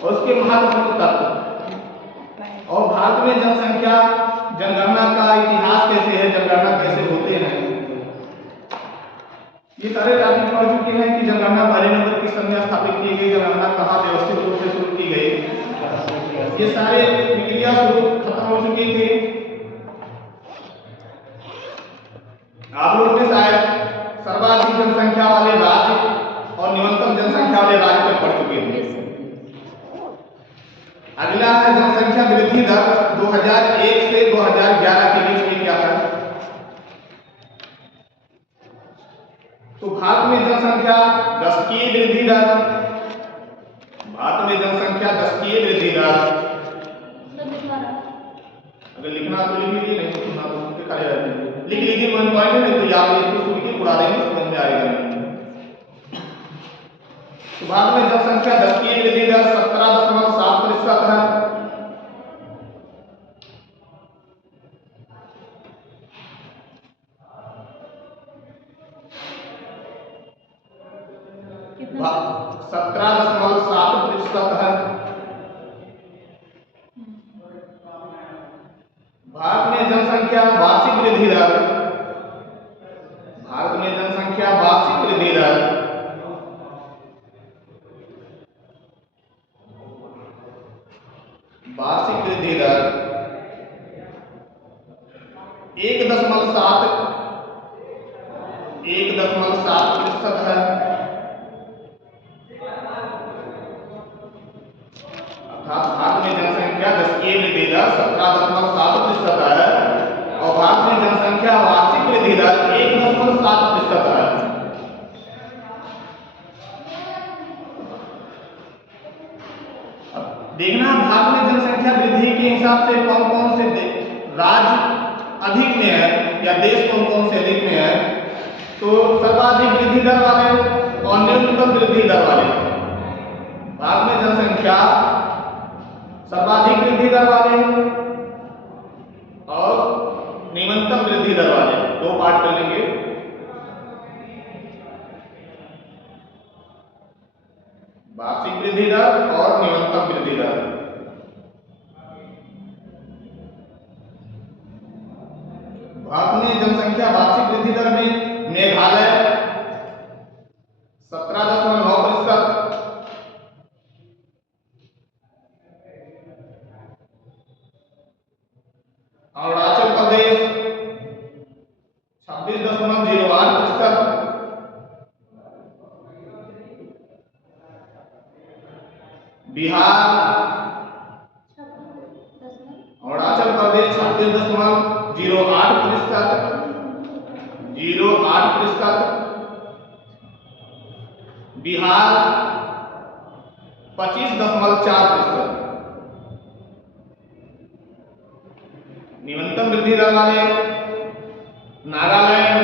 और उसके महत्वपूर्ण तत्व, और भारत में जनसंख्या जनगणना का इतिहास कैसे है, जनगणना कैसे होते हैं, ये सारे टॉपिक पढ़ चुके हैं कि जनगणना पहले नंबर की संज्ञा स्थापित की गई, जनगणना कहाँ व्यवस्थित रूप से शुरू की गई, ये सारे प्रक्रिया शुरू खत्म हो चुकी थी। आप लोगों ने शायद सर्वाधिक जनसंख्या वाले राज्य और न्यूनतम जनसंख्या वाले राज्य तक पढ़ चुके थे। अगला है जनसंख्या वृद्धि दर 2001 से 2011 के बीच में क्या था। तो भारत में जनसंख्या दशकीय वृद्धि दर, भारत में जनसंख्या दशकीय वृद्धि दर, अगर लिखना तो लिख लीजिए, नहीं तो सुनना तो सुन के खड़े रहते लिख लीजिए, वन पॉइंट है, नहीं तो याद नहीं तो सुन के उड़ा देंगे, समझ में आएगा नहीं। तो भारत में जनसंख्या दशकीय वृद्धि दर 17.7% है। कितना? 17.7% है। भारत में जनसंख्या वार्षिक वृद्धि दर, भारत में जनसंख्या वार्षिक वृद्धि दर वार्षिक वृद्धि दर 1.7% है। अर्थात भारत में जनसंख्या दशकीय वृद्धि दर 17.7% है और भारत में जनसंख्या वार्षिक वृद्धि दर 1.7% है। देखना भारत में जनसंख्या वृद्धि के हिसाब से कौन कौन से राज्य अधिक में है या देश कौन कौन से अधिक में है। तो सर्वाधिक वृद्धि दर वाले और न्यूनतम वृद्धि दर वाले, भारत में जनसंख्या सर्वाधिक वृद्धि दर वाले और न्यूनतम वृद्धि दर वाले, दो पार्ट कर लेंगे। वार्षिक वृद्धि दर और न्यूनतम वृद्धि दर। भारत में जनसंख्या वार्षिक वृद्धि दर में मेघालय 17.9%, अरुणाचल प्रदेश 26.08%, बिहार, अरुणाचल प्रदेश 26.08%, बिहार 25.4%। न्यूनतम वृद्धि दर वाले नागालैंड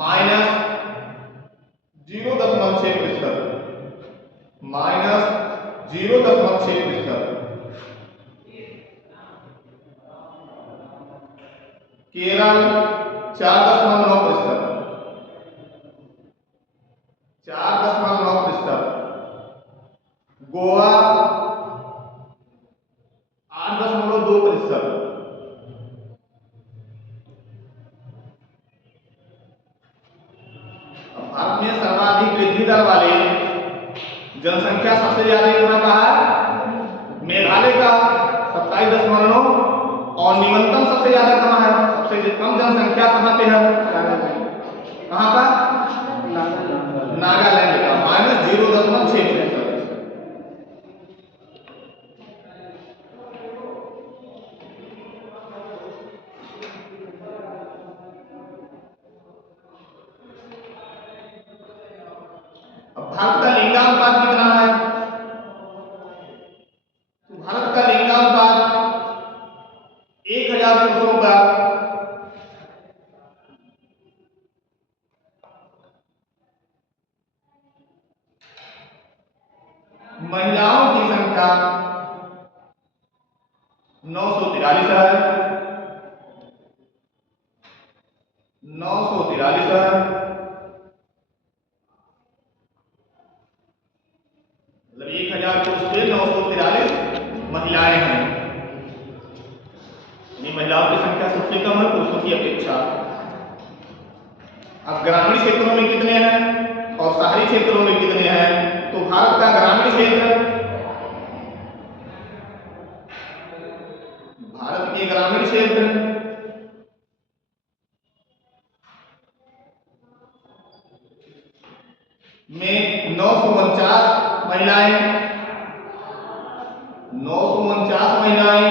-0.6%, -0.6%, केरल 4.9%, 4.9%, गोवा 8.2%। भारत में सर्वाधिक वृद्धि दर वाले जनसंख्या सबसे ज्यादा कहाँ का है, मेघालय का 27.9, और न्यूनतम सबसे ज्यादा कहाँ है, सबसे कम जनसंख्या कहाँ पे है, कहाँ का, नागालैंड का -0.6%। भारत का लिंगानुपात कितना है, तो भारत का लिंगानुपात 1000 पुरुषों का 943 है, 943 है। मतलब 1000 क्षेत्रों में कितने हैं और शहरी क्षेत्रों में कितने हैं? तो भारत का ग्रामीण क्षेत्र, भारत के ग्रामीण क्षेत्र में 949 महिलाएं, 949 महिलाएं,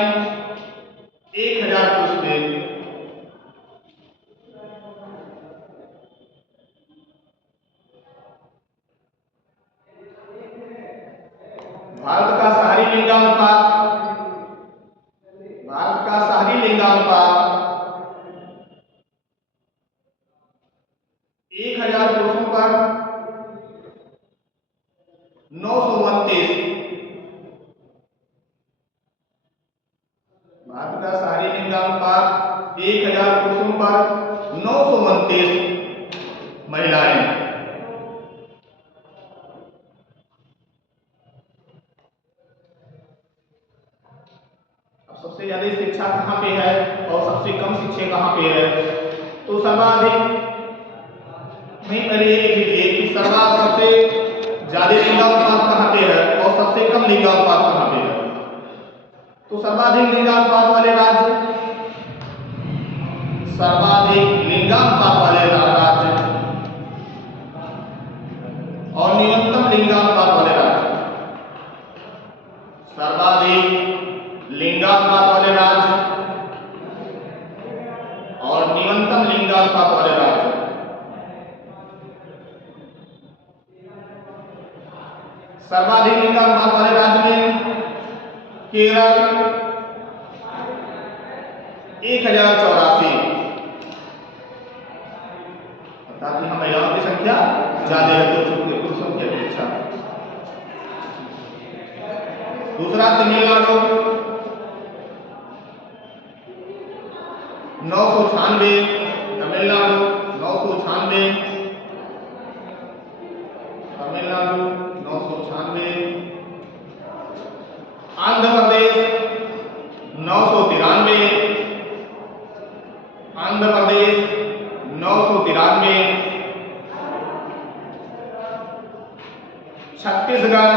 1000 पुरुष थे। भारत का शहरी लिंगानुपात, भारत का शहरी लिंगानुपात 1000 पुरुषों पर 929, भारत का शहरी लिंगानुपात 1000 पुरुषों पर 929 महिलाएं। सबसे ज्यादा शिक्षा कहाँ पे है और सबसे कम शिक्षा कहाँ पे है? तो सर्वाधिक नहीं, पहले ये लिख लीजिए कि सबसे ज्यादा लिंगानुपात कहाँ पे है और सबसे कम लिंगानुपात कहाँ पे है। तो सर्वाधिक लिंगानुपात वाले राज्य, सर्वाधिक लिंगानुपात वाले राज्य और न्यूनतम लिंगानुपात वाले राज्य, सर्वाधिक लिंगानुपात वाले राज्य और न्यूनतम लिंगानुपात वाले राज्य। सर्वाधिक लिंगानुपात वाले राज्य में केरल 1084, अर्थात यहाँ महिलाओं की संख्या ज्यादा है पुरुषों की अपेक्षा। दूसरा तमिलनाडु 996, तमिलनाडु 996, तमिलनाडु 996। आंध्र प्रदेश 993, आंध्र प्रदेश 993। छत्तीसगढ़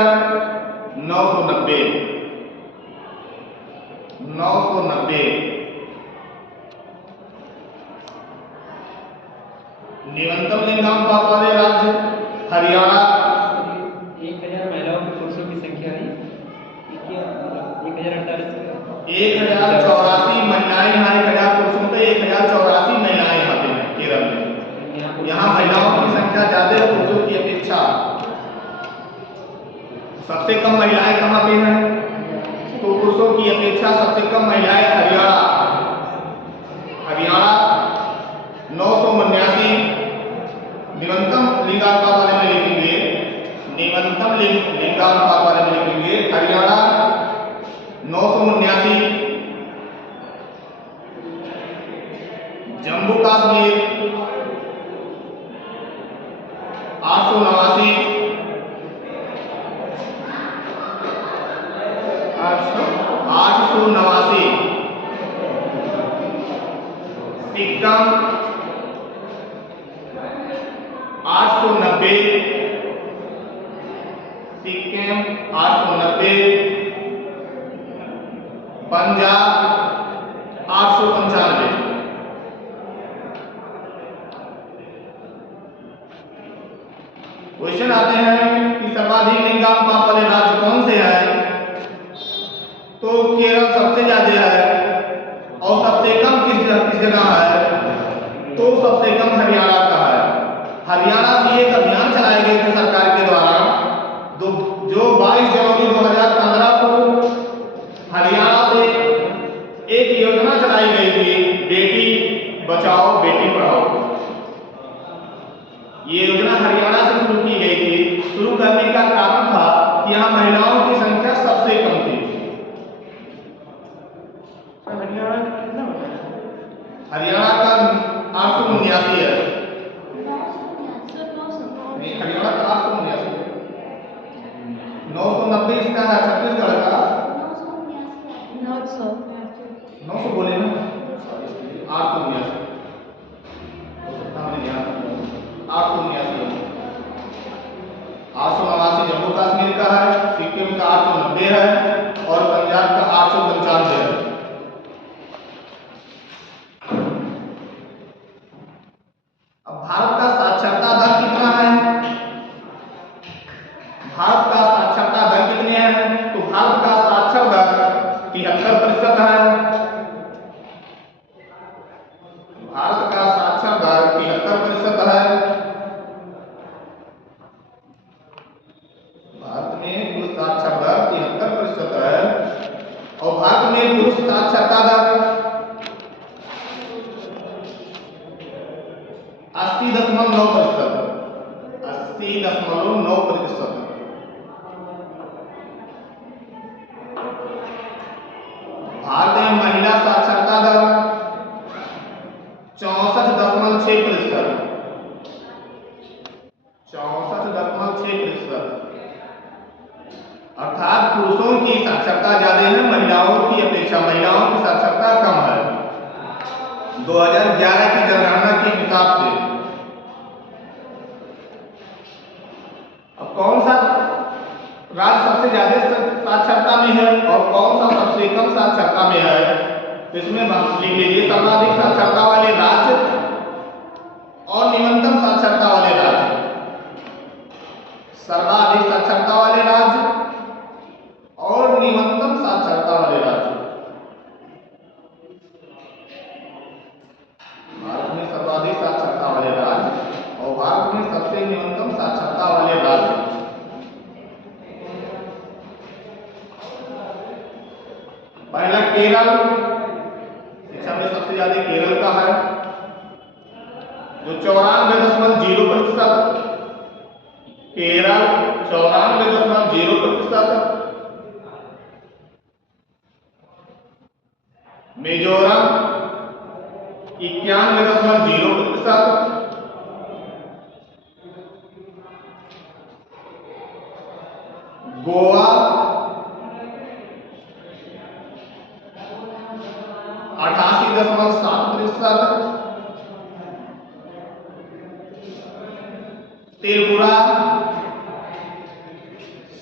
990, 990। न्यूनतम लिंगानुपात वाले राज्य हरियाणा 1000 महिलाओं के पुरुषों की संख्या है 1048, 1084 महिलाएं यहाँ, 1000 पुरुषों पे 1084 महिलाएं यहाँ पे हैं केरल में। यहाँ महिलाओं की संख्या ज्यादा है पुरुषों की अपेक्षा। सबसे कम महिलाएं कहाँ पे हैं? तो पुरुषों की अपेक्षा सबसे कम महिलाएं हरियाणा, हरियाणा 979। न्यूनतम लिंगानुपात वाले में लिखेंगे, न्यूनतम लिंगानुपात वाले में लिखेंगे हरियाणा 979। जम्मू कश्मीर 889, 889। सिक्किम 890, सिक्किम 890। पंजाब 895। क्वेश्चन आते हैं कि सर्वाधिक लिंगानुपात वाले राज्य कौन से हैं? तो केरल सबसे ज्यादा है और सबसे कम किस जगह है? तो सबसे कम हरियाणा का है। हरियाणा से एक अभियान चलाए गए थे सरकार के द्वारा, जो 22 जनवरी 2015 को हरियाणा से एक योजना चलाई गई थी, बेटी बचाओ बेटी पढ़ाओ। ये योजना हरियाणा से शुरू की गई थी। शुरू करने का कारण था कि यहाँ महिलाओं की संख्या सबसे कम थी। हरियाणा का 879 है, नहीं हरियाणा का 879 है। 990 इसका है छत्तीसगढ़ का 900 बोले ना 879। 889 889 जम्मू कश्मीर का है, सिक्किम का 890 है और पंजाब का 895 है। अब भारत का साक्षरता दर कितना है? भारत का साक्षरता दर कितनी है? तो भारत का साक्षर दर 73% है। भारत का साक्षर दर 73% है। भारत में कुल साक्षर दर 73% है और भारत में पुरुष साक्षरता दर 80.9%। 80.9%। भारत में महिला साक्षरता दर 64.6%। 64.6%। अर्थात पुरुषों की साक्षरता ज्यादा है, महिलाओं की अपेक्षा महिलाओं की साक्षरता कम है 2011 की जनगणना के हिसाब से। अब कौन सा राज्य सबसे ज्यादा साक्षरता में है और कौन सा सबसे कम साक्षरता में है, इसमें लिख लीजिए सर्वाधिक साक्षरता वाले राज्य और निम्नतम साक्षरता वाले राज्य। सर्वाधिक साक्षरता वाले राज्य और निम्नतम साक्षरता वाले राज्य। भारत में सर्वाधिक साक्षरता वाले राज्य और भारत में सबसे निम्नतम साक्षरता वाले राज्य। पहला केरल, शिक्षा में सबसे ज्यादा केरल का है जो 94.0%। केरल 94.0%। मिजोरम 91.0%। गोवा 88.7%। त्रिपुरा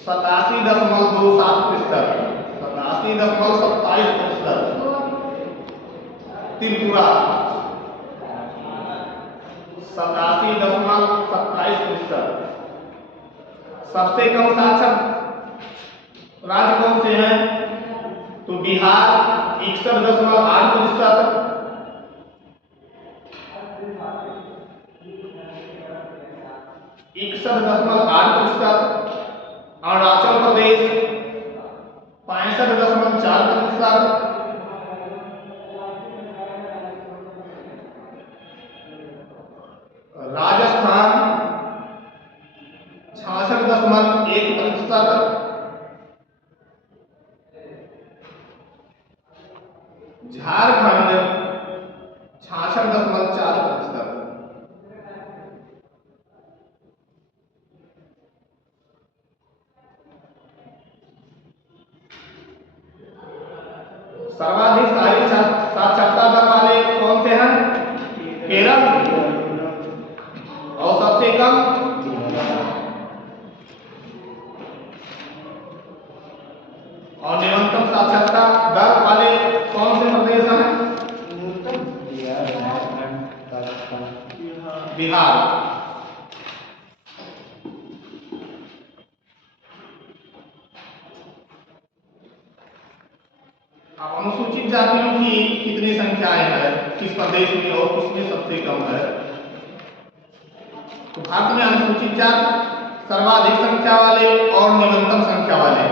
87.27%। 87.27%। त्रिपुरा 87.27%। सबसे कम साक्षर राज्य कौन से हैं? तो बिहार 61.8%। अरुणाचल प्रदेश 65.4%। राजस्थान 66.1%। झारखंड 66.4%। सर्वाधिक शारीरिक साक्षरता दर वाले कौन से हैं? केरल। और सबसे कम और न्यूनतम साक्षरता दर वाले कौन से प्रदेश हैं? बिहार। अब अनुसूचित जातियों की कितनी संख्याएं हैं किस प्रदेश में और किसमें सबसे कम है? तो भारत में अनुसूचित जाति सर्वाधिक संख्या वाले और न्यूनतम संख्या वाले।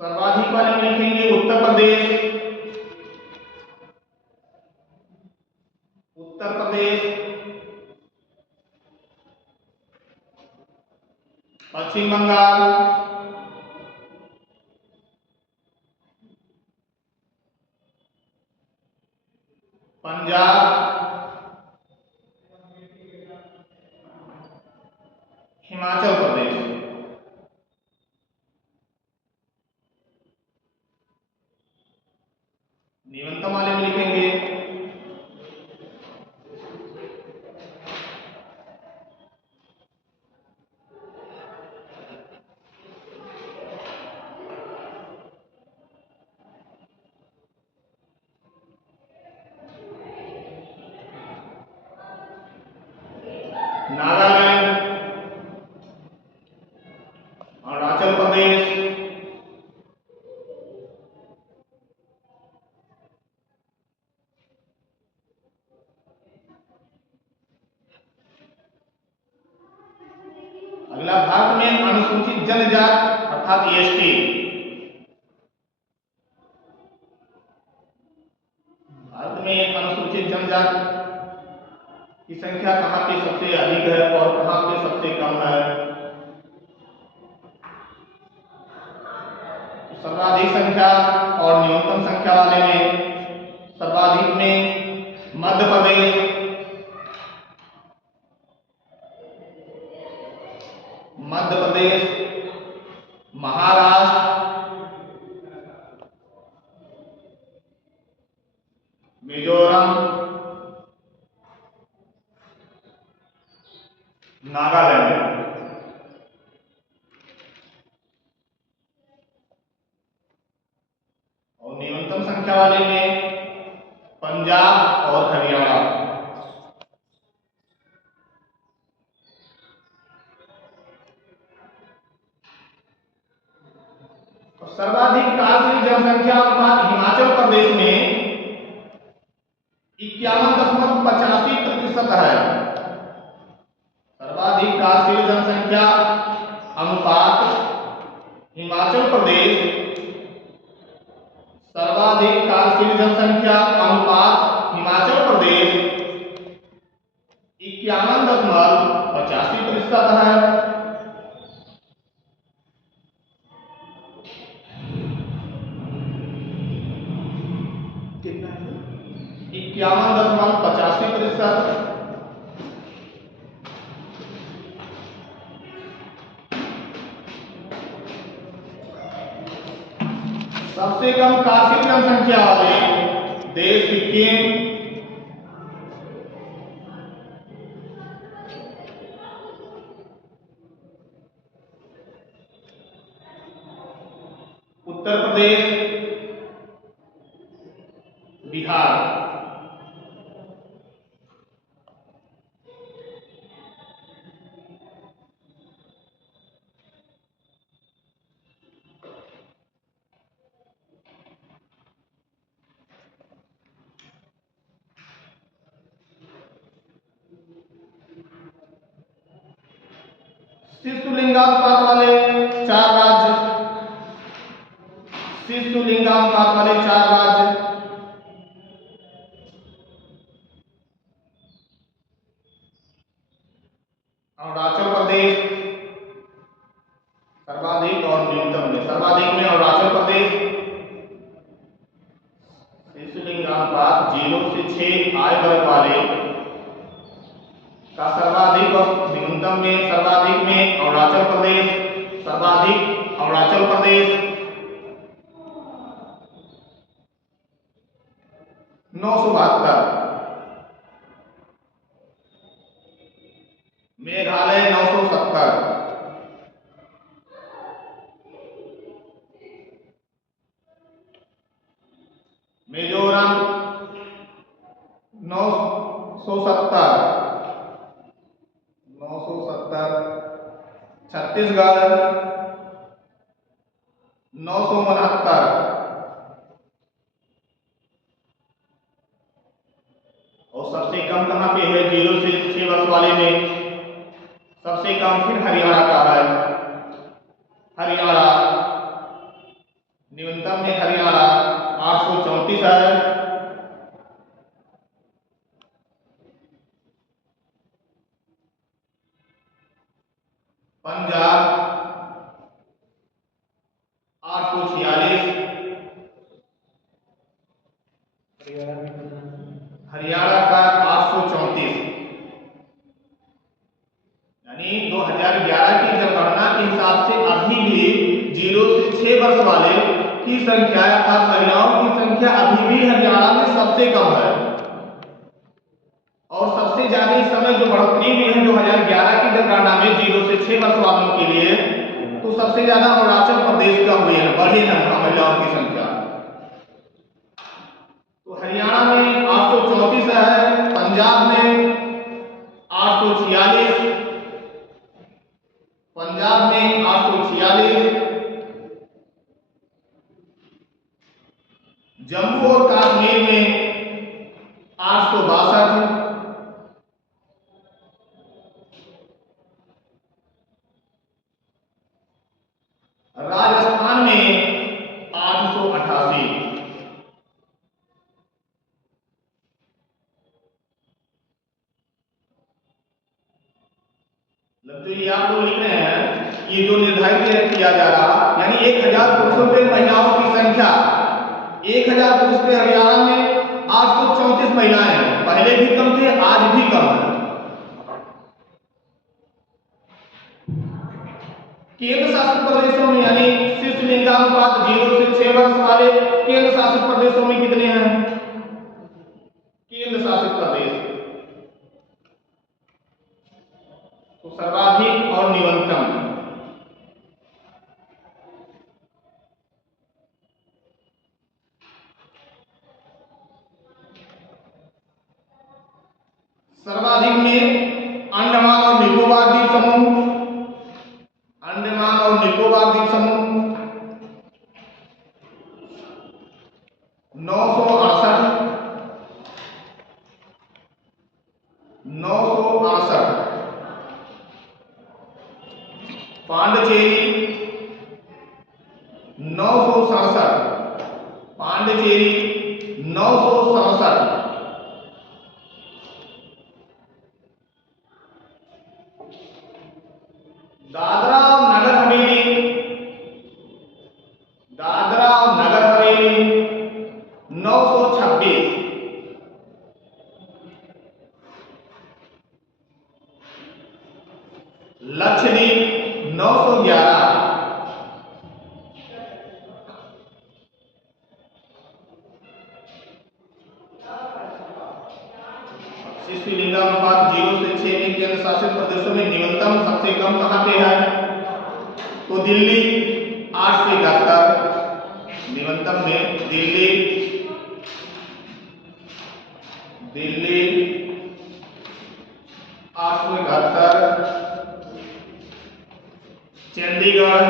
सर्वाधिक वाले में लिखेंगे उत्तर प्रदेश। उत्तर प्रदेश, पश्चिम बंगाल, पंजाब, हिमाचल प्रदेश। न्यूनतम वाले में लिखेंगे नागालैंड, अरुणाचल प्रदेश, अगला भारत में अनुसूचित जनजाति अर्थात एसटी। भारत में अनुसूचित जनजाति की संख्या कहां पे सबसे अधिक है और कहां पे सबसे कम है? सर्वाधिक संख्या और न्यूनतम संख्या वाले में सर्वाधिक में मध्य प्रदेश, मध्य प्रदेश, महाराष्ट्र, मिजोरम, नागालैंड। और न्यूनतम संख्या वाले में पंजाब और हरियाणा। सर्वाधिक कार्यशील जनसंख्या अनुपात हिमाचल प्रदेश में 51.85% है। सर्वाधिक कार्यशील जनसंख्या अनुपात हिमाचल प्रदेश, सर्वाधिक कार्यशील जनसंख्या अनुपात हिमाचल प्रदेश 51.85% है। कितना है? 51.85%। सबसे कम कार्यशील जनसंख्या वाले देश सिक्किम, उत्तर प्रदेश, बिहार। शिशु लिंगानुपात वाले 4 राज्य, शिशु लिंगानुपात वाले 4 राज्य अरुणाचल प्रदेश सर्वाधिक और न्यूनतम में, सर्वाधिक में अरुणाचल प्रदेश शिशु लिंगानुपात 0 से 6 आय वर्ग वाले का सर्वाधिक और न्यूनतम में, सर्वाधिक में अरुणाचल प्रदेश, सर्वाधिक अरुणाचल प्रदेश 972, मेघालय 970, मिजोरम 970, छत्तीसगढ़ 969, और सबसे कम कहां पे है? 0 से 6 वर्ष वाले में सबसे कम फिर हरियाणा का है। हरियाणा न्यूनतम में हरियाणा 834 है। पंजाब 846, हरियाणा का 834, यानी 2000 2011 की जनगणना के हिसाब से अभी भी 0 से 6 वर्ष वाले की संख्या अर्थात महिलाओं की संख्या अभी भी हरियाणा में सबसे कम है। और सबसे ज्यादा इस समय जो बढ़ोतरी हुई है 2011 की जनगणना में 0 से 6 वर्ष वालों के लिए, तो सबसे ज्यादा अरुणाचल प्रदेश का हुई है, बढ़ी है महिलाओं की संख्या। तो हरियाणा में 834 है, पंजाब में 846, पंजाब में 846, जम्मू और कश्मीर में 862, राजस्थान में 888। तो ये आप लोग लिख रहे हैं, ये जो निर्धारित किया जा रहा, यानी 1000 पुरुषों पे महिलाओं की संख्या, 1000 पुरुष पे हरियाणा में 834 महिलाएं हैं। पहले भी कम थे, आज भी कम है। केंद्र शासित प्रदेशों में यानी शिशु लिंगानुपात 0 से 6 वर्ष वाले केंद्र शासित प्रदेशों में कितने हैं? केंद्र शासित प्रदेश तो सर्वाधिक और न्यूनतम, सर्वाधिक में अंडमान और निकोबार द्वीप समूह, अंडमान और निकोबार द्वीप समूह 968, 968, पांडिचेरी 967, पांडिचेरी 967, दादरा और नगर हवेली, दादरा और नगर हवेली 926, लक्षद्वीप 911, शिशु लिंगानुपात 0 से 6 में केंद्र शासित प्रदेशों में न्यूनतम सबसे कम कहां पे है? तो दिल्ली 8 से 71, न्यूनतम में दिल्ली 871, चंडीगढ़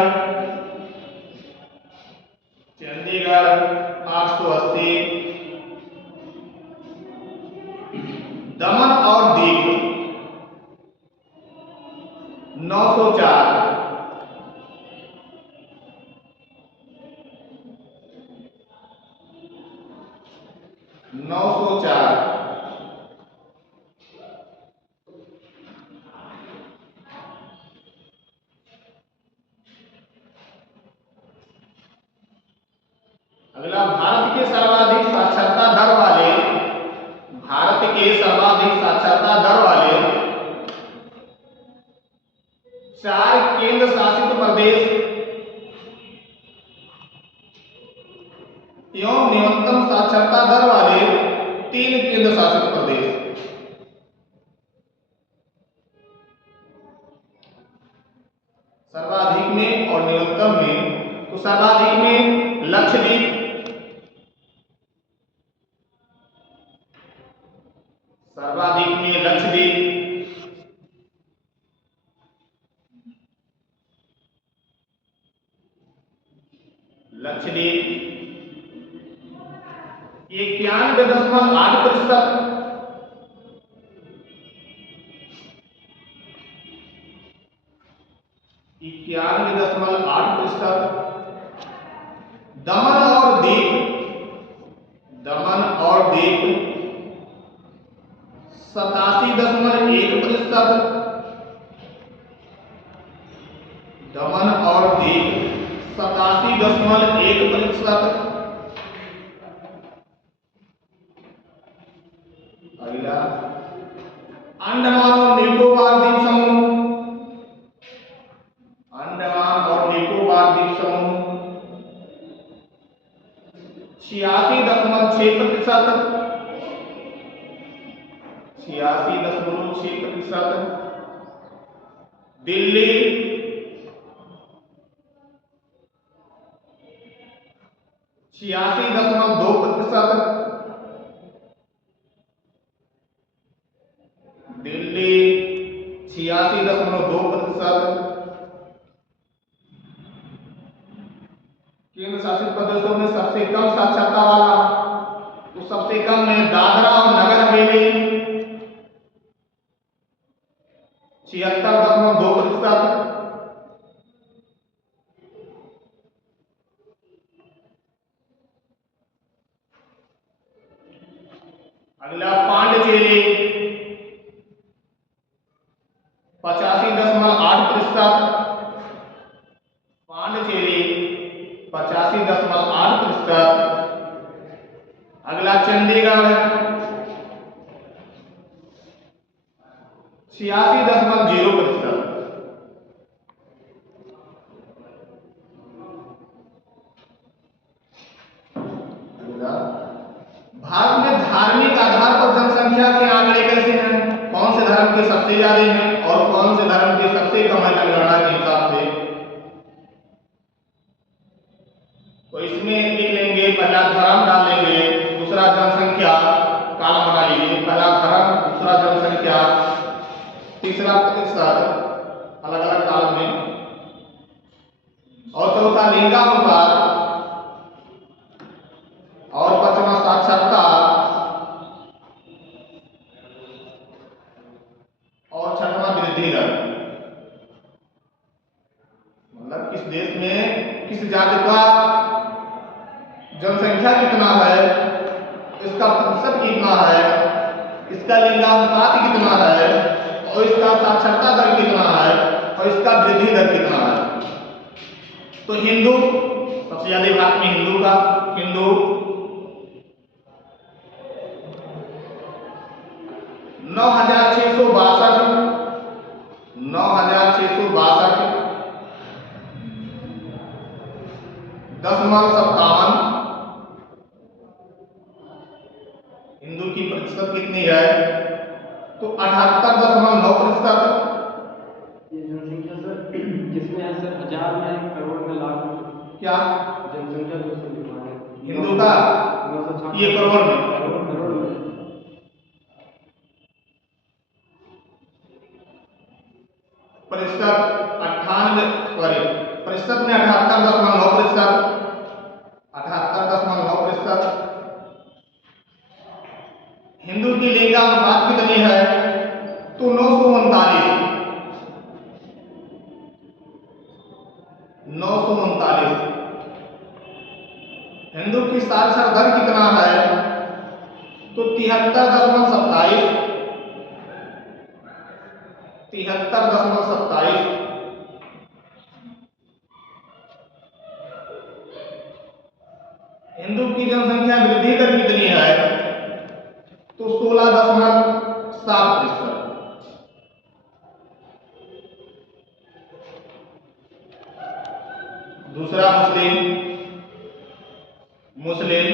880, दमन और दीव 904, अगला भारत के सर्वाधिक साक्षरता दर वाले, भारत के सर्वाधिक साक्षरता दर वाले 4 केंद्र शासित प्रदेश एवं न्यूनतम साक्षरता दर वाले 3 केंद्र शासित प्रदेश। सर्वाधिक में और न्यूनतम में, तो सर्वाधिक में लक्षद्वीप, सर्वाधिक में लक्षद्वीप, लक्षद्वीप 91.8%, 91.8%, दमन और दीव, दमन और दीव 87.1%, दमन और दीव 87.1%। अगला अंडमान और निकोबार द्वीप समूह अंडमान और निकोबार द्वीप समूह 86.6%, 86.6%। दिल्ली 86.2%, दिल्ली 86.2%। केंद्र शासित प्रदेशों में सबसे कम साक्षरता वाला, तो सबसे कम है दादरा और नगर हवेली 76.2%। अगला पांडिचेरी 85.8%, पांडिचेरी 85.8%। अगला चंडीगढ़ 86.0%। भारत में धार्मिक आधार पर जनसंख्या के आंकड़े कैसे हैं, कौन से धर्म के सबसे ज्यादा हैं और कौन से धर्म के सबसे कम है जनगणना के हिसाब से। तो इसमें लिख लेंगे, पहला धर्म डाल लेंगे, दूसरा जनसंख्या, कॉलम बना लीजिए, पहला धर्म, दूसरा जनसंख्या, तीसरा प्रतिशत, अलग अलग कॉलम में, और चौथा लिंगानुपात, और पांचवा साक्षरता, और छठवां वृद्धि दर। मतलब किस देश में किस जाति का जनसंख्या कितना है, इसका प्रतिशत कितना है, इसका लिंगानुपात कितना है, और इसका साक्षरता दर कितना है, और इसका वृद्धि दर कितना है। तो हिंदू सबसे ज्यादा भारत में हिंदू 9,662 9,662.57। हिंदू की प्रतिशत कितनी है, तो 78.9%। ये जनसंख्या सर किसमें है सर, हजार में, करोड़ में, लाख में? क्या जनसंख्या 200 है हिंदू का, ये करोड़ में। करोड़ में। प्रतिशत 78.9%, 78.9%। हिंदू की लिंगानुपात कितनी है, तो 939। हिंदू की साक्षर दर कितना है, तो 73.27। हिंदू की जनसंख्या वृद्धि दर कितनी है, तो 16.7%। दूसरा मुस्लिम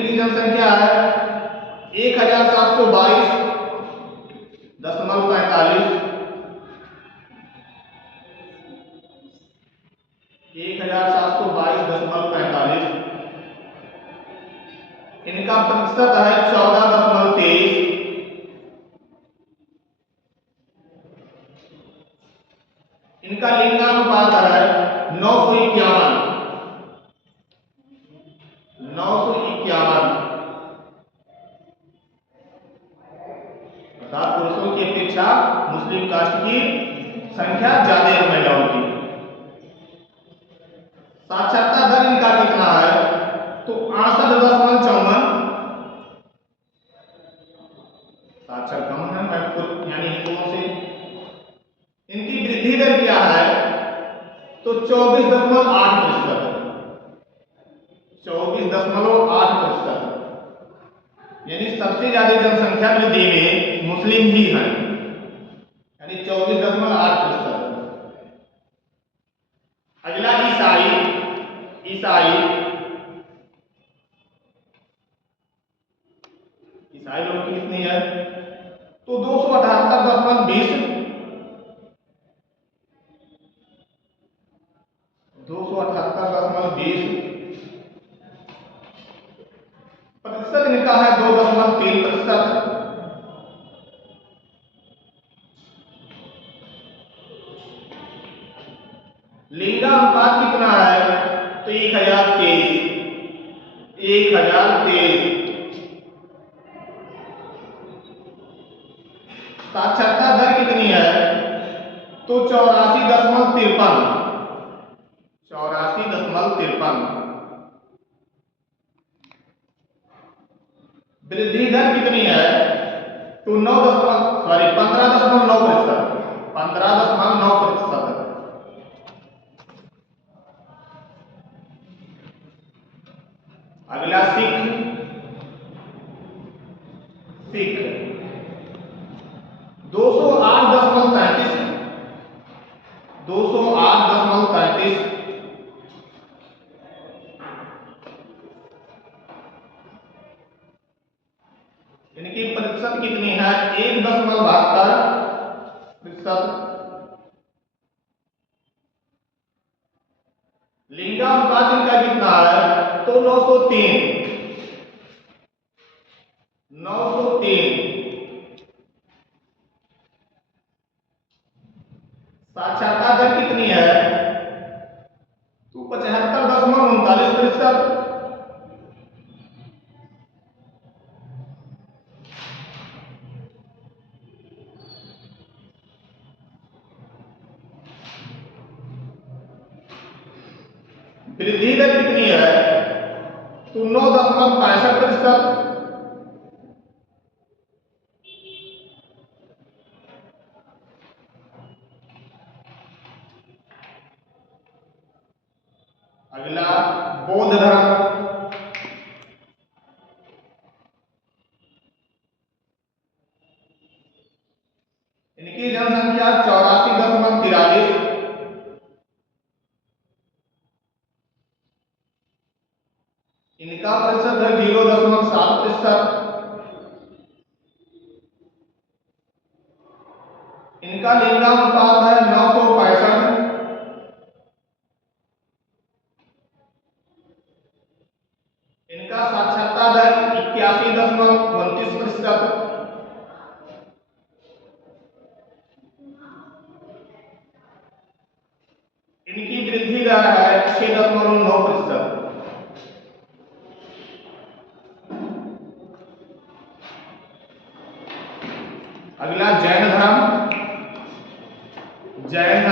की जनसंख्या है 1722.45, 1722.45। इनका प्रतिशत है 14.23। इनका लिंगानुपात है 951। अर्थात पुरुषों की अपेक्षा मुस्लिम कास्ट की संख्या ज्यादा है महिलाओं की। साक्षरता दर इनका कितना है, तो 68.54। साक्षर कम है यानी हिंदुओं से। इनकी वृद्धि दर क्या है, तो 24.8%, 24.8%। यानी सबसे सबसे ज्यादा जनसंख्या वृद्धि में मुस्लिम ही हैं, यानी 24.8%। अगला ईसाई। ईसाई लोग की कितनी है? तो 278.20 प्रतिशत इनका है, 2.3%। लिंगानुपात कितना है? तो 1023। साक्षरता दर कितनी है? तो 84.53। वृद्धि दर कितनी है? तो 15.9%। अगला सिख। 208.33। इनकी प्रतिशत कितनी है? 1.72%। लिंगानुपात इनका कितना है? तो 903। साक्षरता दर कितनी है? तो 75.39%। वृद्धि दर कितनी है? तो 9.65%। अगला बौद्ध धर्म। इनकी जनसंख्या 84.43। इनका प्रतिशत है 0.7%। इनका लिंगानुपात है 965। इनका साक्षरता दर 81.29%। इनकी वृद्धि दर है 6.9%। अगला जैन धर्म। जैन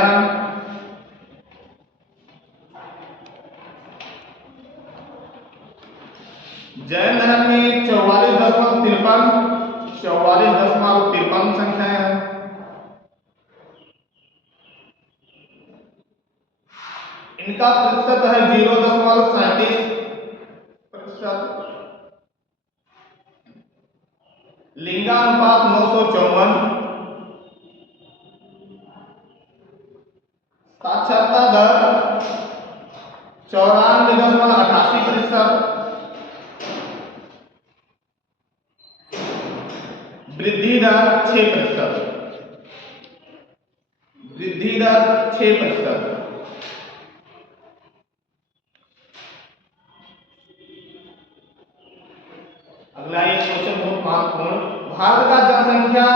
धर्म में 44.53 संख्या है। इनका प्रतिशत है 0.37%। लिंगानुपात 954। साक्षरता दर 94.88%। वृद्धि दर 6%। अगला एक क्वेश्चन बहुत महत्वपूर्ण। भारत का जनसंख्या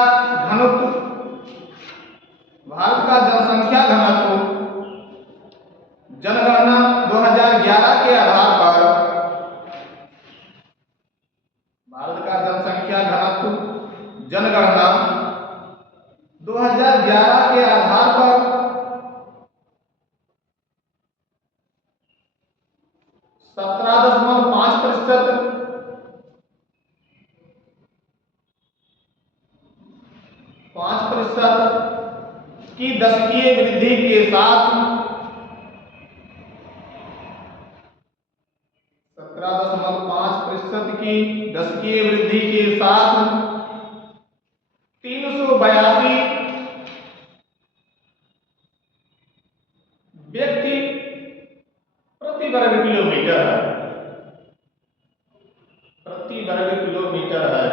घनत्व जनगणना 2011 के आधार पर, भारत का जनसंख्या घनत्व जनगणना 2011 के आधार पर 17.5% 5% की दशकीय वृद्धि के साथ 17.5% की दशकीय जनसंख्यीय वृद्धि के साथ 382 व्यक्ति प्रति वर्ग किलोमीटर है, प्रति वर्ग किलोमीटर है।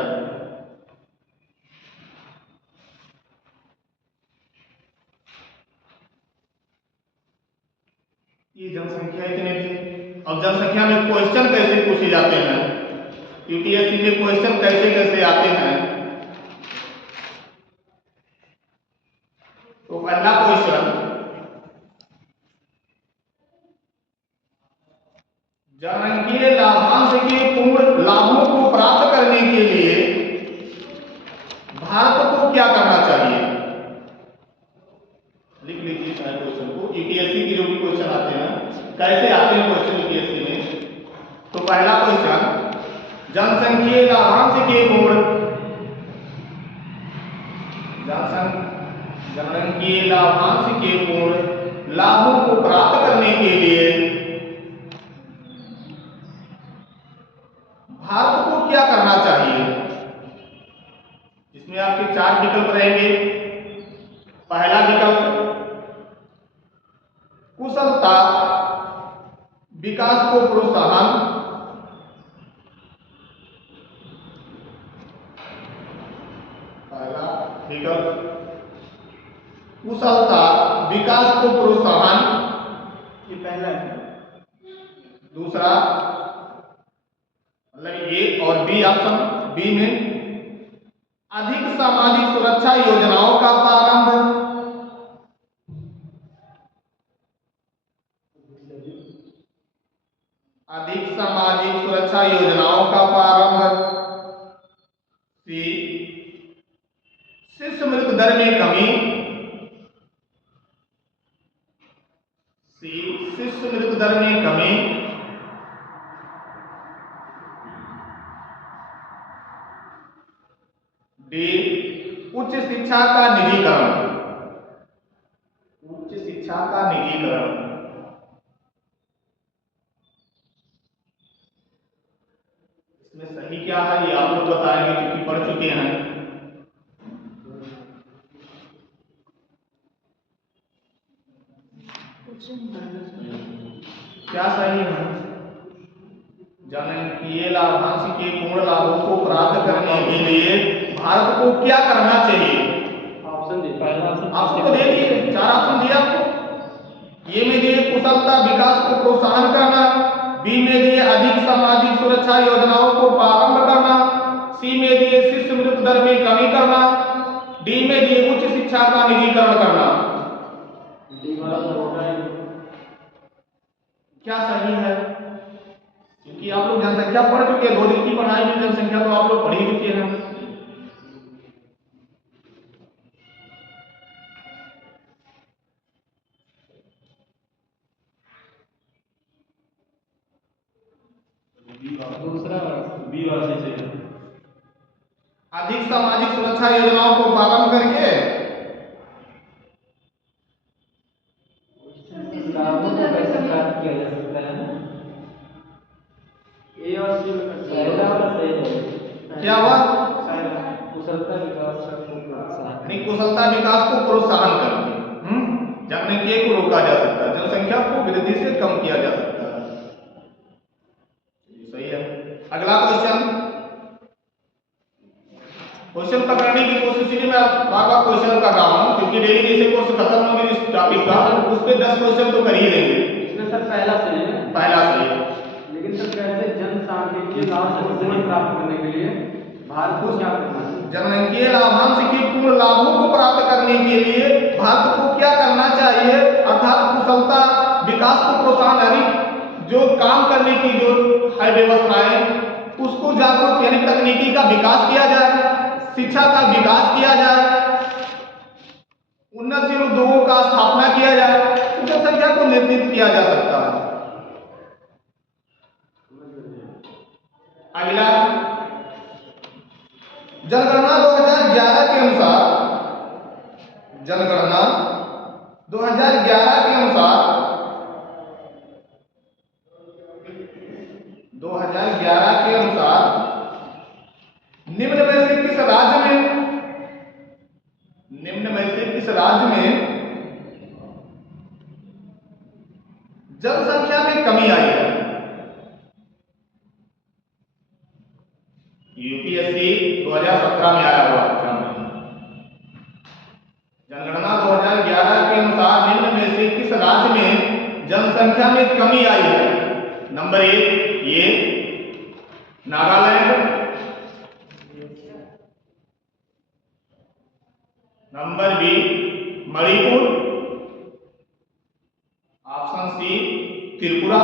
ये जनसंख्या इतने थी। अब जनसंख्या में क्वेश्चन कैसे पूछे जाते हैं, यूपीएससी में क्वेश्चन कैसे कैसे आते हैं। तो पहला क्वेश्चन, जनसंख्यीय लाभांश के पूर्ण लाभों को प्राप्त करने के लिए भारत को क्या करना चाहिए। लिख लीजिए सारे क्वेश्चन को। यूपीएससी के जो भी क्वेश्चन आते हैं, कैसे आते हैं क्वेश्चन यूपीएससी में। तो पहला क्वेश्चन, जनसंख्यीय लाभांश के पूर्ण जनसंख्यीय लाभांश के पूर्ण लाभों को प्राप्त करने के लिए भारत को क्या करना चाहिए। इसमें आपके 4 विकल्प रहेंगे। पहला विकल्प, कुशलता विकास को प्रोत्साहन। पहला विकल्प, कुशलता विकास को प्रोत्साहन, ये पहला है। दूसरा मतलब ए और बी ऑप्शन, बी में अधिक सामाजिक सुरक्षा योजनाओं का प्रारंभ। अधिक सामाजिक सुरक्षा योजनाओं का प्रारंभ। सी, शिशु मृत्यु दर में कमी। सी, शिशु मृत्यु दर में कमी। डी, उच्च शिक्षा का निजीकरण। उच्च शिक्षा का निजीकरण। इसमें सही क्या है ये आप लोग बताएंगे क्योंकि पढ़ चुके हैं। क्या सही है। जनसंख्यीय लाभांश के पूर्ण लाभों को प्राप्त करने के लिए भारत को क्या करना चाहिए। ऑप्शन दे, पहला ऑप्शन को दे दिए, 4 ऑप्शन दिया आपको। ए में दिए कुशलता विकास को प्रोत्साहन करना, बी में दिए अधिक सामाजिक सुरक्षा योजनाओं को प्रारंभ करना, सी में दिए शिशु मृत्यु दर में कमी करना, डी में दिए उच्च शिक्षा का निजीकरण करना। क्या सही है, क्योंकि आप लोग जनसंख्या पढ़ चुके हैं, 2 दिन की पढ़ाई में जनसंख्या तो आप लोग पढ़ ही चुके हैं। दूसरा बी वाला से अधिक सामाजिक सुरक्षा योजनाओं को प्रारंभ करके लाभों को कैसे प्राप्त किया जा सकता है। ए और सी में पहला वाला सही है। क्या हुआ, कुशलता विकास को प्रोत्साहन। नहीं, कुशलता विकास को प्रोत्साहन करके जनसंख्या को रोका जा सकता है, जनसंख्या को वृद्धि से कम किया जा सकता है। सही है। अगला क्वेश्चन, क्वेश्चन पकड़ने की कोशिश कीजिए। मैं बार बार क्वेश्चन कर रहा हूँ क्योंकि डेली जैसे कोर्स खत्म होगी इस टॉपिक का, उस पे 10 क्वेश्चन तो कर ही लेंगे। इसमें सर पहला सही है, पहला सही है। लेकिन सर कैसे जनसांख्यिकीय लाभ को प्राप्त करने के लिए भारत को क्या करना चाहिए। जनसंख्यीय लाभांश के पूर्ण लाभों को प्राप्त करने के लिए भारत को क्या करना चाहिए, अर्थात कुशलता विकास को प्रोत्साहन, यानी जो काम करने की जो है व्यवस्थाएं उसको जागरूक यानी तकनीकी का विकास किया जाए, शिक्षा का विकास किया जाए, उन्नतशील उद्योगों का स्थापना किया जाए, तो जनसंख्या को नियंत्रित किया जा सकता है। अगला, जनगणना 2011 के अनुसार, जनगणना 2011 के अनुसार 2011 के अनुसार में कमी आई है। नंबर 1 ये Nagaland, number B Manipur, option C Tripura,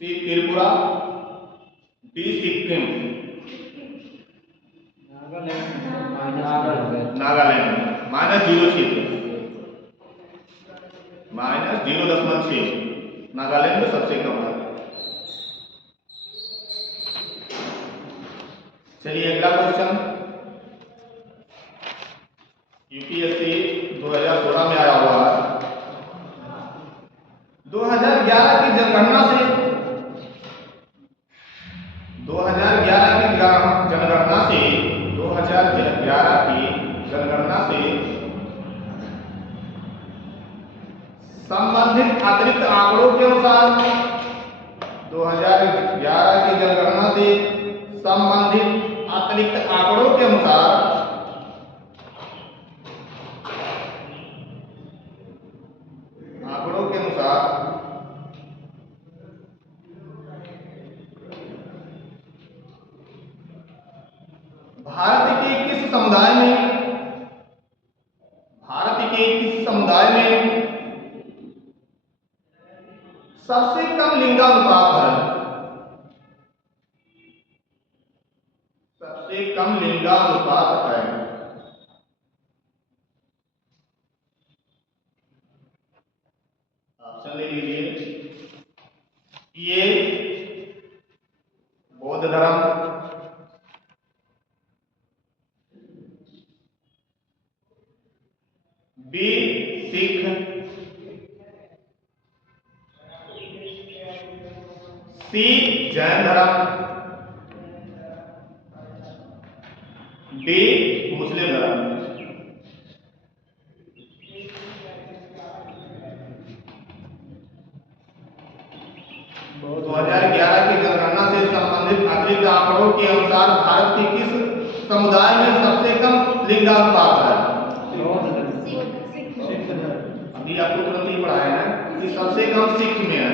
C Tripura, D Sikkim. Nagaland -0 क्षेत्र, -0.6 नागालैंड में सबसे कम है। चलिए अगला क्वेश्चन, यूपीएससी 2016 में आया हुआ है। 2011 की जनगणना से 2011 की जनगणना से 2011 की जनगणना से संबंधित अतिरिक्त आंकड़ों के अनुसार 2011 की जनगणना से संबंधित अतिरिक्त आंकड़ों के अनुसार भारत के किस समुदाय में सबसे कम लिंगानुपात है? सबसे कम लिंगानुपात है। ऑप्शन ले लीजिए, ए बौद्ध धर्म, बी सिख, सी जैन धर्म, डी मुस्लिम धर्म। 2011 की जनगणना से संबंधित अतिरिक्त आंकड़ों के अनुसार भारत के किस समुदाय में सबसे कम लिंगानुपात है? अभी आपको तुरंत ही पढ़ाया है कि सबसे कम सिख में है।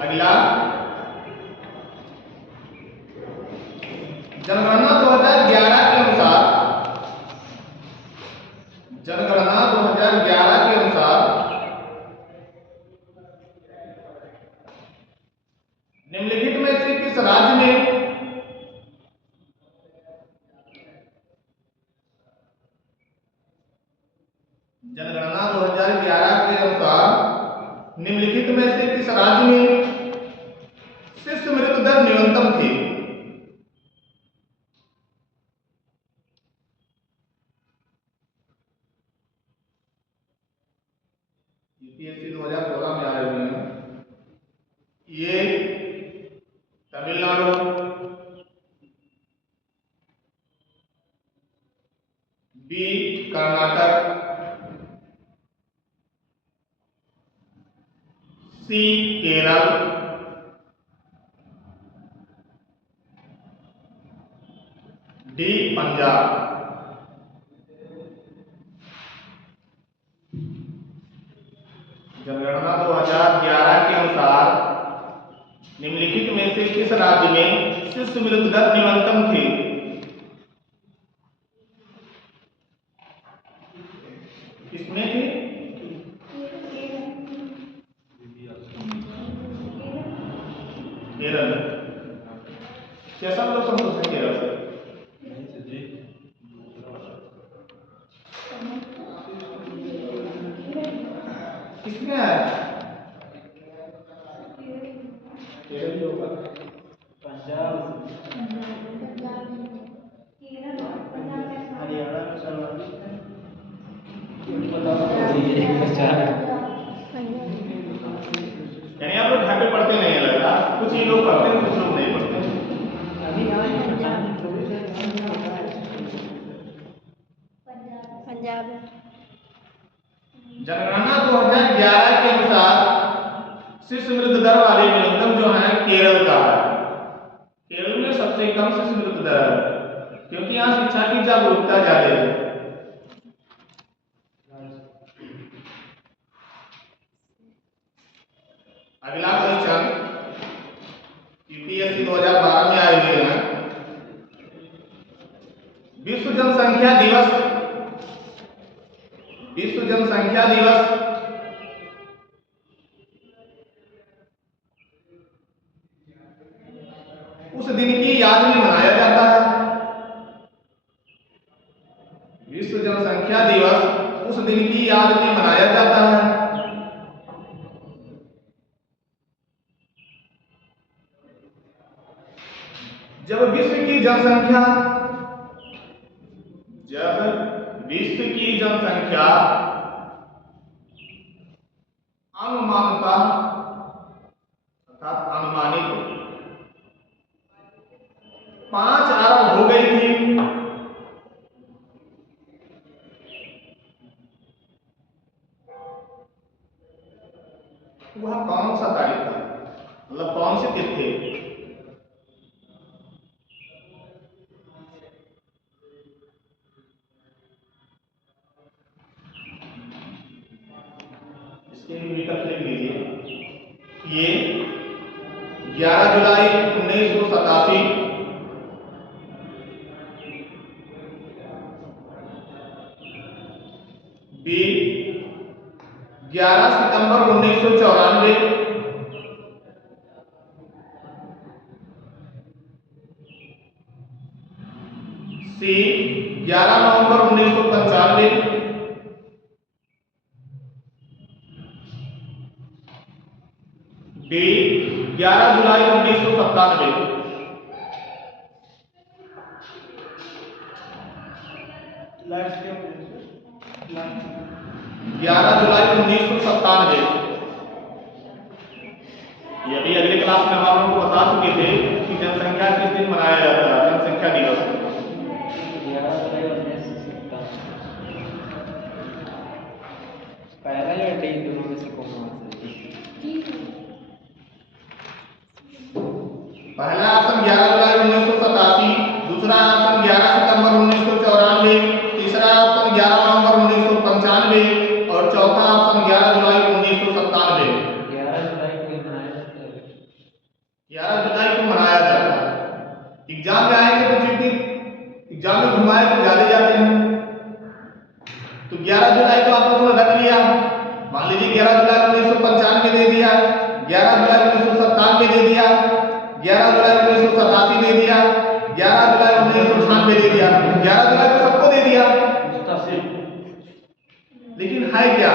अगला, जनगणना 2011 के अनुसार निम्नलिखित में से किस राज्य में जनगणना 2011 के अनुसार निम्नलिखित में से किस राज्य में शिशु मृत्यु दर न्यूनतम थी? यूपीएससी 2016 में आ रही है। ये तमिलनाडु, बी कर्नाटक, सी केरल, डी पंजाब। जनगणना 2011 के अनुसार निम्नलिखित में से किस राज्य में शिशु मृत्यु दर न्यूनतम थी? किसमें थी? केरल। कैसा लोग समझ सकते केरल से? किसमें है? केरल ही होगा। पंजाब, हरियाणा में सर्वाधिक है। यानी आप लोग घर पे पढ़ते नहीं है, लग रहा कुछ ही लोग पढ़ते हैं, कुछ लोग जनगणना 2011 के अनुसार शिशु मृत्यु दर वाले न्यूनतम जो है केरल का है। केरल में सबसे कम शिशु मृत्यु दर है, क्योंकि यहाँ शिक्षा की जागरूकता ज्यादा है। अगला क्वेश्चन यूपीएससी 2012 में आए हुए हैं। विश्व जनसंख्या दिवस उस दिन की याद में मनाया जाता है। विश्व जनसंख्या दिवस उस दिन की याद में मनाया जाता है। जब विश्व की जनसंख्या अनुमानतः अर्थात अनुमानित 5 अरब हो गई थी, वह कौन सा तारीख था, मतलब कौन से दिन थे? विकल्प लिख लीजिए। ये 11 जुलाई 1987, बी 11 सितंबर 1994, सी 11 नवंबर 1995, बी 11 जुलाई 1997। लास्ट क्या 11 जुलाई 1997। ये अभी अगले क्लास में हम आप लोगों को बता चुके थे कि जनसंख्या किस दिन मनाया जाता है, जनसंख्या दिवस। 11 जुलाई 1997। पहला या डी दोनों में से कौन सा है? पहला ऑप्शन 11 जुलाई 1987, दूसरा ऑप्शन 11 सितंबर 1994, तीसरा ऑप्शन 11 नवंबर 1995 और चौथा ऑप्शन 11 जुलाई 1997। 11 जुलाई को मनाया जाता है। 11 जुलाई को मनाया जाता है। एग्जाम में आएंगे तो चूंकि एग्जाम में घुमाए तो ज्यादा जाते हैं, तो 11 जुलाई को आप लोगों ने रख लिया। मान लीजिए 11 जुलाई 1995 दे दिया, 11 जुलाई 1997 दे दिया, 11 जुलाई 1987 दे दिया, 11 जुलाई 1996 दे दिया, 11 जुलाई को सबको दे दिया। लेकिन है क्या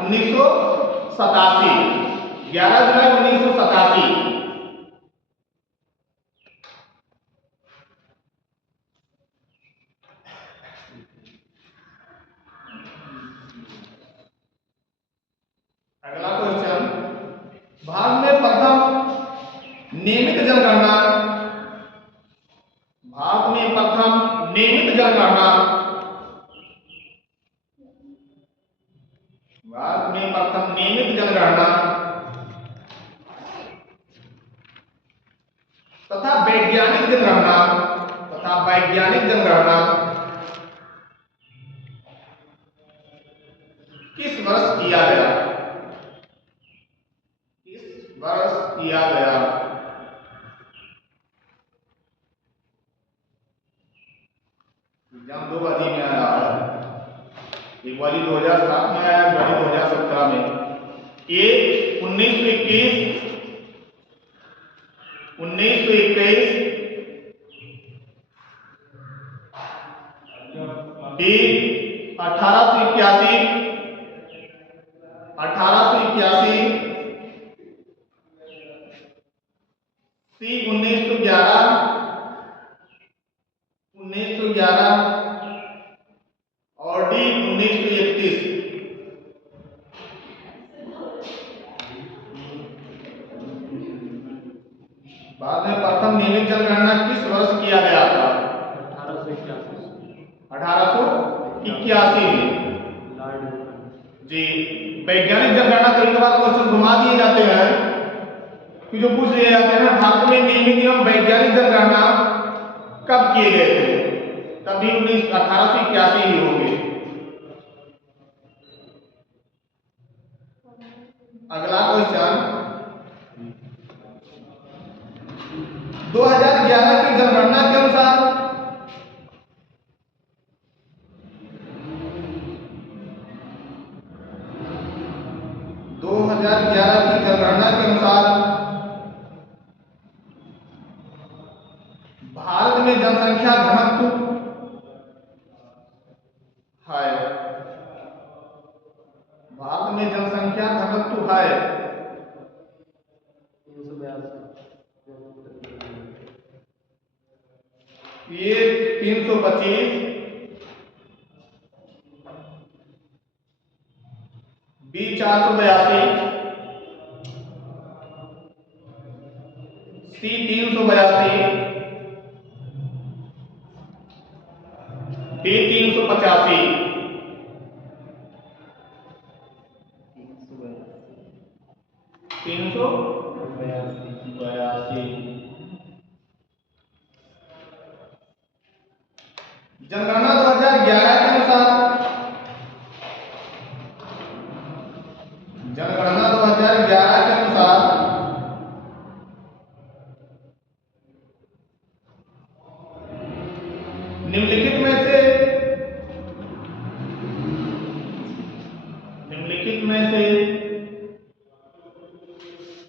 1987, 11 जुलाई 1987। अगला क्वेश्चन, भारत में प्रथम नियमित जनगणना, भारत में प्रथम नियमित जनगणना, भारत में प्रथम नियमित जनगणना तथा वैज्ञानिक जनगणना किस वर्ष किया गया? किस वर्ष किया गया? एग्जाम दो बाजी में आया है, एक बाजी 2007 में आया, एक बाजी 2017 में। ये 1921, बी 1881, 1881, सी 1911, 1911 और डी 1931। बाद में प्रथम नियमित जनगणना किस वर्ष किया गया था? 1881 में जी, वैज्ञानिक जनगणना कई बार क्वेश्चन घुमा दिए जाते हैं कि जो पूछ लिए जाते हैं भारत में नियमित एवं वैज्ञानिक जनगणना कब किए गए थे? तभी 1881 ही होंगे। अगला क्वेश्चन 2011 की जनगणना के अनुसार 2011 की जनगणना के अनुसार भारत में जनसंख्या घनत्व है, भारत में जनसंख्या घनत्व है 382। ये 325, बी 482, सी 382, डी 385। 382। जनगणना 2011 के अनुसार, जनगणना 2011 के अनुसार निम्नलिखित में से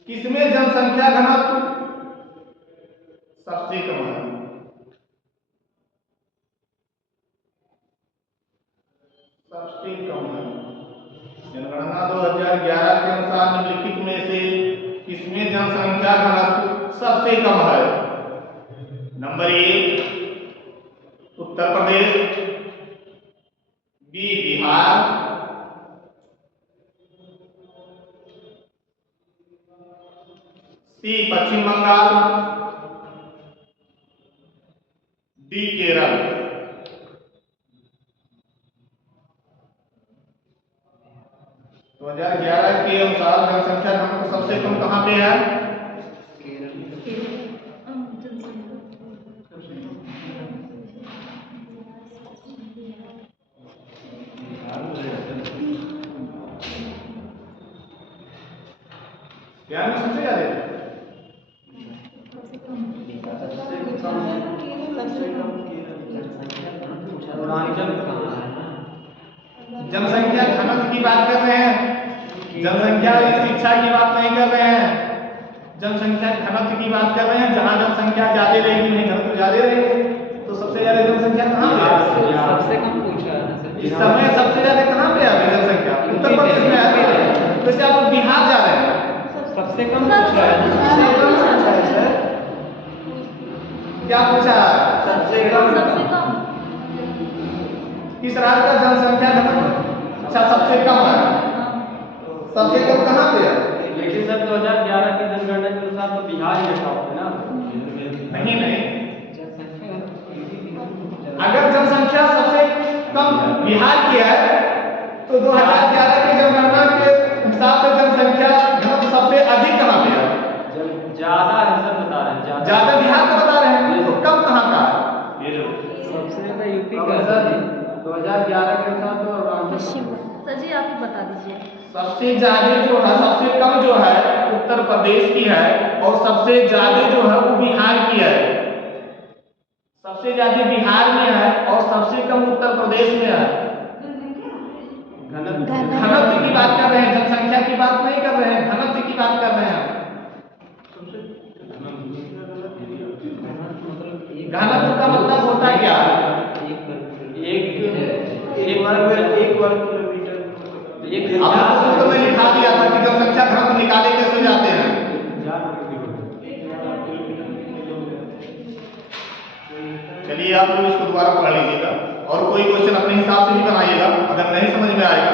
किसमें जनसंख्या घनत्व सबसे कम है? सबसे कम है। जनगणना 2011 के अनुसार निम्नलिखित में से किसमें जनसंख्या घनत्व सबसे कम है? नंबर 1 उत्तर प्रदेश, बी बिहार, सी पश्चिम बंगाल, डी केरल। 2011 के अनुसार जनसंख्या घनत्व सबसे कम कहां पे है? बिहार में सबसे ज्यादा जनसंख्या घनत्व की बात कर रहे हैं, जनसंख्या शिक्षा की बात नहीं कर रहे हैं, जनसंख्या घनत्व की बात कर रहे हैं। जहां जनसंख्या ज्यादा रहेगी नहीं घनत्व ज्यादा रहेगा। तो सबसे ज्यादा जनसंख्या कहां पे है? सबसे कम पूछ रहा है इस समय सबसे ज्यादा कहां पे है जनसंख्या? उत्तर प्रदेश में है। वैसे आप बिहार जा रहे हैं, सबसे कम पूछ रहा है। क्या पूछा? सबसे कम किस राज्य का जनसंख्या घनत्व अच्छा सबसे कम है? सबसे कम कहां पे है? लेकिन सर 2011 की जनगणना के अनुसार तो बिहार ही टॉप है ना। नहीं, अगर जनसंख्या सबसे कम बिहार की है तो 2011 की जनगणना के हिसाब से जनसंख्या घनत्व सबसे अधिक कहां पे है? ज्यादा है सर, बता रहे हैं ज्यादा बिहार का बता रहे हैं, तो कम कहां का है? सबसे ज्यादा यूपी का सर 2011 के अनुसार तो पश्चिम। सर जी आप ही बता दीजिए। सबसे ज्यादा जो है, सबसे कम जो है उत्तर प्रदेश की है और सबसे ज्यादा जो है वो बिहार की है। सबसे ज्यादा बिहार में है और सबसे कम उत्तर प्रदेश में है। घनत्व की बात कर रहे हैं, जनसंख्या की बात नहीं कर रहे हैं, घनत्व की बात कर रहे हैं। घनत्व का मतलब होता है क्या? एक वर्ग किलोमीटर। आपको सूत्र में लिखा दिया था कि जनसंख्या घनत्व निकाले कैसे जाते हैं। चलिए आप लोग इसको दोबारा पढ़ लीजिएगा और कोई क्वेश्चन अपने हिसाब से भी बनाइएगा। अगर नहीं समझ में आएगा